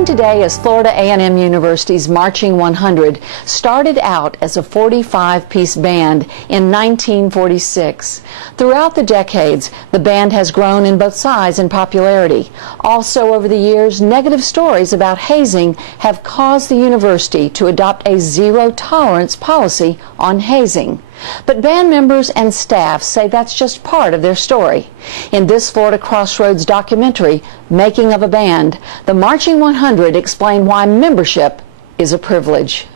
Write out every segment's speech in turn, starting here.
known today as Florida A&M University's Marching 100, started out as a 45-piece band in 1946. Throughout the decades, the band has grown in both size and popularity. Also, over the years, negative stories about hazing have caused the university to adopt a zero-tolerance policy on hazing. But band members and staff say that's just part of their story. In this Florida Crossroads documentary, Making of a Band, the Marching 100 explain why membership is a privilege.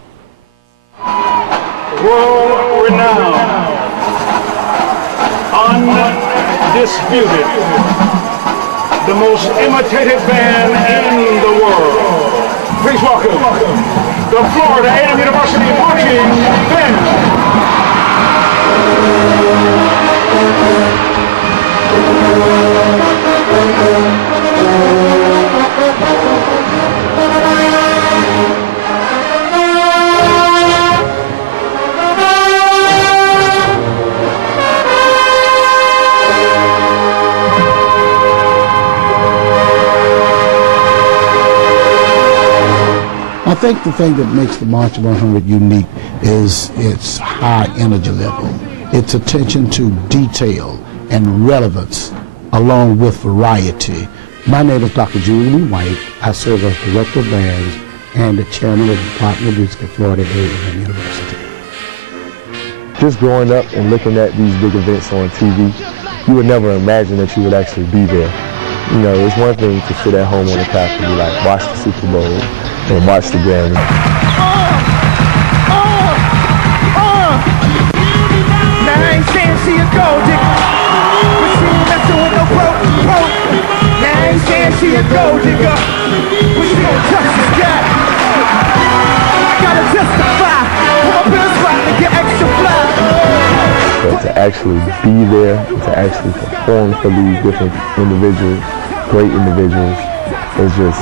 World renowned, undisputed, the most imitated band in the world. Please welcome the Florida A&M University Marching Band. I think the thing that makes the March 100 unique is its high energy level, its attention to detail and relevance, along with variety. My name is Dr. Julian E. I serve as Director of Bands and the Chairman of the Department of Music at Florida A&M University. Just growing up and looking at these big events on TV, you would never imagine that you would actually be there. You know, it's one thing to sit at home on the couch and be like, watch the Super Bowl and watch the Grammy. Now I ain't saying she a gold digger, but she ain't messing with no broke. Now I ain't saying she a gold digger, but she gon' touch the sky. I gotta testify, pull up in a spot to get extra fly. But to actually be there, to actually perform for these different individuals, great individuals, is just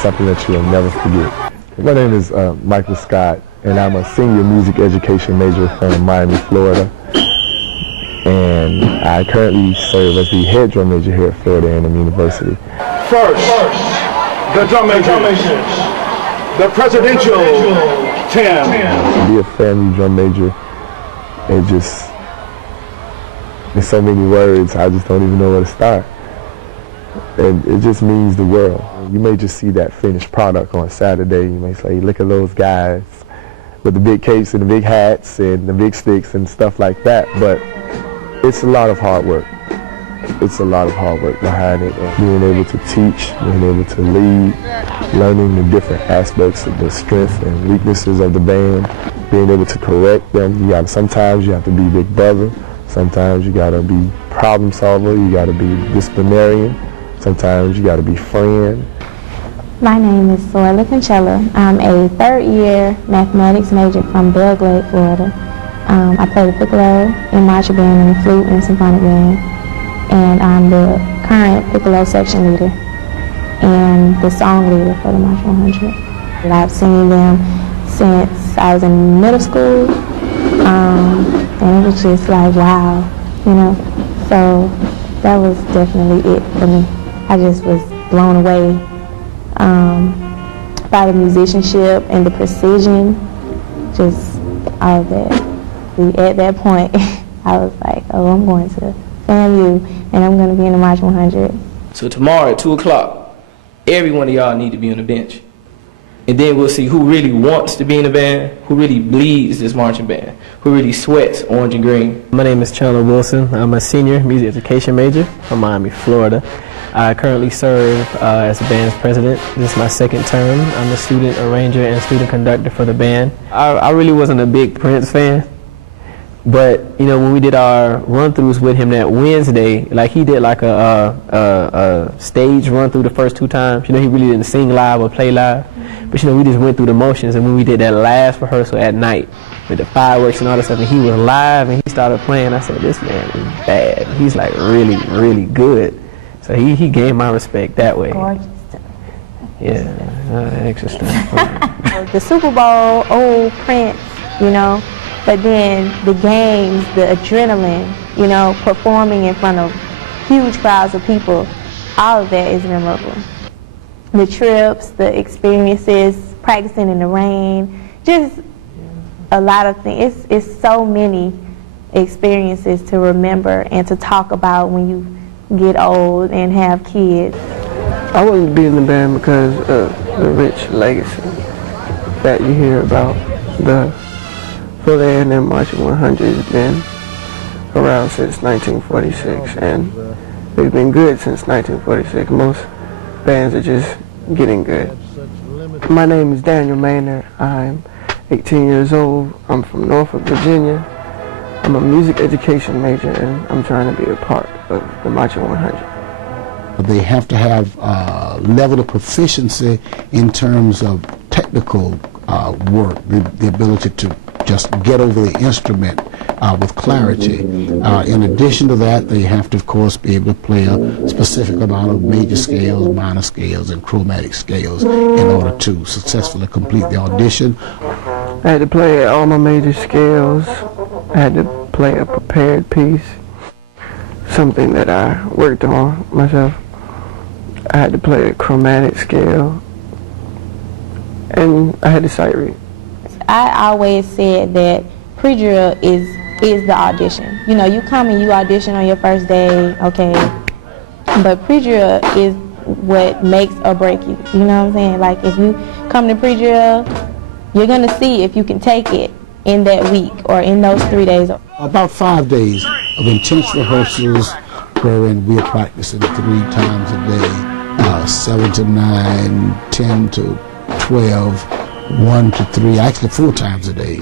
something that you'll never forget. My name is Michael Scott, and I'm a senior music education major from Miami, Florida. And I currently serve as the head drum major here at Florida A&M University. First, the drum majors, the presidential 10. To be a family drum major, there's so many words, I just don't even know where to start. And it just means the world. You may just see that finished product on Saturday. You may say, look at those guys with the big capes and the big hats and the big sticks and stuff like that. But it's a lot of hard work. It's a lot of hard work behind it. And being able to teach, being able to lead, learning the different aspects of the strengths and weaknesses of the band, being able to correct them. Sometimes you have to be big brother. Sometimes you gotta be problem solver. You gotta be disciplinarian. Sometimes you gotta be friend. My name is Saila Konchella. I'm a third-year mathematics major from Belgrade, Florida. I play the piccolo in marching band and flute and symphonic band. And I'm the current piccolo section leader and the song leader for the March 100. I've seen them since I was in middle school, and it was just like, wow, you know. So that was definitely it for me. I just was blown away by the musicianship and the precision, just all of that. At that point, I was like, oh, I'm going to Famu, and I'm going to be in the March 100. So tomorrow at 2 o'clock, every one of y'all need to be on the bench. And then we'll see who really wants to be in the band, who really bleeds this marching band, who really sweats orange and green. My name is Chandler Wilson. I'm a senior music education major from Miami, Florida. I currently serve as the band's president. This is my second term. I'm a student arranger and student conductor for the band. I really wasn't a big Prince fan, but you know, when we did our run-throughs with him that Wednesday, like he did like a stage run-through the first 2 times. You know, he really didn't sing live or play live, but you know, we just went through the motions. And when we did that last rehearsal at night with the fireworks and all that stuff, and he was live and he started playing, I said, this man is bad. He's like really, really good. So he gained my respect that way. Gorgeous. Yeah, extra stuff. The Super Bowl, old Prince, you know, but then the games, the adrenaline, you know, performing in front of huge crowds of people, all of that is memorable. the trips, the experiences, practicing in the rain, just a lot of things. It's so many experiences to remember and to talk about when you get old and have kids. I wanted to be in the band because of the rich legacy that you hear about. The Florida A&M Marching 100 has been around since 1946, and they've been good since 1946. Most bands are just getting good. My name is Daniel Maynard. I'm 18 years old. I'm from Norfolk, Virginia. I'm a music education major, and I'm trying to be a part of the Marching 100. They have to have a level of proficiency in terms of technical work, the ability to just get over the instrument with clarity. In addition to that, they have to, of course, be able to play a specific amount of major scales, minor scales, and chromatic scales in order to successfully complete the audition. I had to play all my major scales. I had to play a prepared piece, something that I worked on myself. I had to play a chromatic scale, and I had to sight read. I always said that pre-drill is the audition. You know, you come and you audition on your first day, okay, but pre-drill is what makes or break you. You know what I'm saying? Like, if you come to pre-drill, you're going to see if you can take it in that week or in those 3 days. About 5 days of intense rehearsals wherein we are practicing 3 times a day, 7 to 9, 10 to 12, 1 to 3, actually 4 times a day,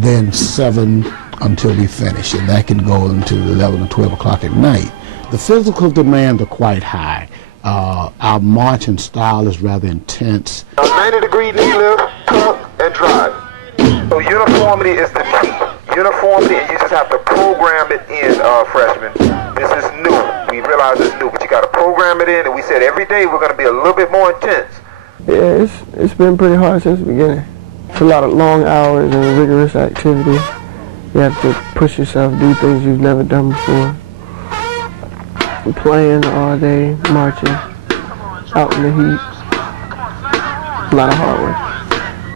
then 7 until we finish, and that can go until 11 or 12 o'clock at night. The physical demands are quite high. Our marching style is rather intense. 90-degree knee lift, tuck, and drive. So uniformity is the key. Uniformity, and you just have to program it in, freshmen. This is new. We realize it's new, but you got to program it in, and we said every day we're going to be a little bit more intense. Yeah, it's been pretty hard since the beginning. It's a lot of long hours and rigorous activity. You have to push yourself, do things you've never done before. Playing all day, marching, out in the heat. A lot of hard work.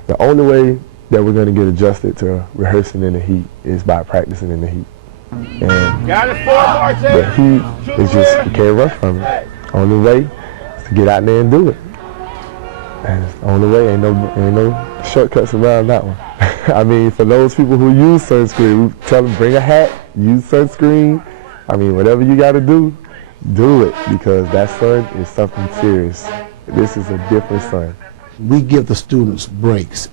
The only way that we're going to get adjusted to rehearsing in the heat is by practicing in the heat. And the heat is just, you can't run from it. Only way is to get out there and do it. And it's the only way, ain't no shortcuts around that one. I mean, for those people who use sunscreen, we tell them bring a hat, use sunscreen. I mean, whatever you got to do it, because that sun is something serious. This is a different sun. We give the students breaks.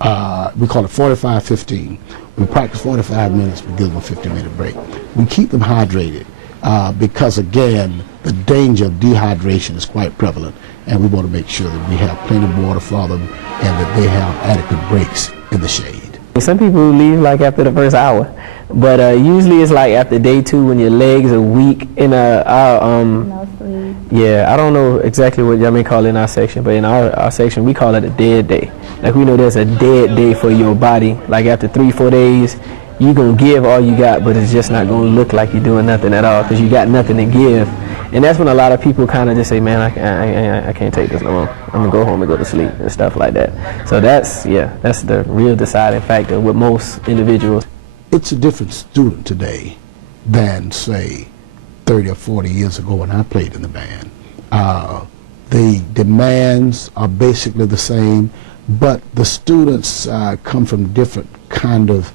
We call it 45-15. We practice 45 minutes, we give them a 15-minute break. We keep them hydrated because, again, the danger of dehydration is quite prevalent, and we want to make sure that we have plenty of water for them and that they have adequate breaks in the shade. Some people leave like after the first hour, but usually it's like after day 2 when your legs are weak. No sleep. Yeah, I don't know exactly what y'all may call it in our section, but in our section we call it a dead day. Like, we know there's a dead day for your body. Like, after 3-4 days, you're going to give all you got, but it's just not going to look like you're doing nothing at all because you got nothing to give. And that's when a lot of people kind of just say, man, I can't take this no more. I'm going to go home and go to sleep and stuff like that. So that's the real deciding factor with most individuals. It's a different student today than, say, 30 or 40 years ago when I played in the band. The demands are basically the same, but the students come from different kind of